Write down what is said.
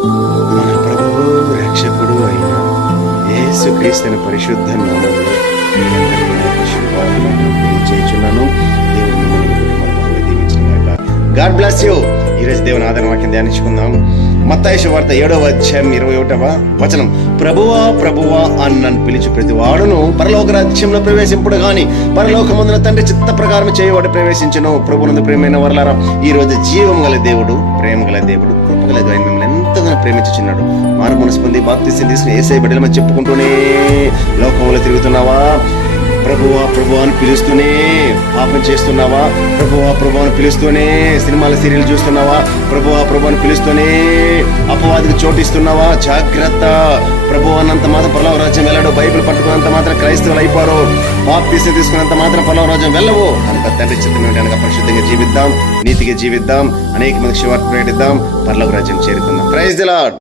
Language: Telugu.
మన ప్రభువు రక్షకుడు అయిన యేసుక్రీస్తు పరిశుద్ధ నామములో మీ అందరికీ నా యొక్క శుభాకాంక్షలు తెలియజేయుచున్నాను. దేవుడు మిమ్మల్ని మీ కుటుంబాలను దీవించును గాక. God bless you. ఈరోజు దేవుని ఆధార వాక్యం ధ్యానించుకుందాం. మత్తయి సువార్త 7వ అధ్యాయం 21వ వచనం. ప్రభువా ప్రభువా అని నన్ను పిలిచి ప్రతి వాడును పరలోక రాజ్యంలో ప్రవేశింపుడు గాని పరలోకమందున తండ్రి చిత్త ప్రకారం చేయవాడు ప్రవేశించును. ప్రభునందు ప్రేమైన వర్లారా, ఈ రోజు జీవం గల దేవుడు, ప్రేమ గల దేవుడు, కృపగల ఆయన మిమ్మల్ని ఎంతగానో ప్రేమించుచున్నాడు. మారు మనసు పొంది బాప్తిసం తీసుకుని యేసయ్య బిడ్డలమని చెప్పుకుంటూనే లోకంలో తిరుగుతున్నావా? ప్రభువా ప్రభువా అని పిలుస్తూనే పాపం చేస్తున్నావా? ప్రభువా ప్రభువా అని పిలుస్తూనే సినిమాల సీరియల్ చూస్తున్నావా? ప్రభువా ప్రభువా అని పిలుస్తూనే అపవాదికి చోటిస్తున్నావా? జాగ్రత్త. ప్రభువా అన్నంత మాత్రం పరలోక రాజ్యం వెళ్ళడు. బైబిల్ పట్టుకున్నంత మాత్రం క్రైస్తవులు అయిపోరు. బాప్తిసం తీసుకున్నంత మాత్రం పరలోక రాజ్యం వెళ్ళవు. కనుక తండ్రి చిత్తం ఏమిటి అనగా పరిశుద్ధంగా జీవిద్దాం, నీతిగా జీవిద్దాం, అనేక మందికి శుభవార్త ప్రకటిద్దాం, పరలోక రాజ్యం చేరుకుందాం. Praise the lord.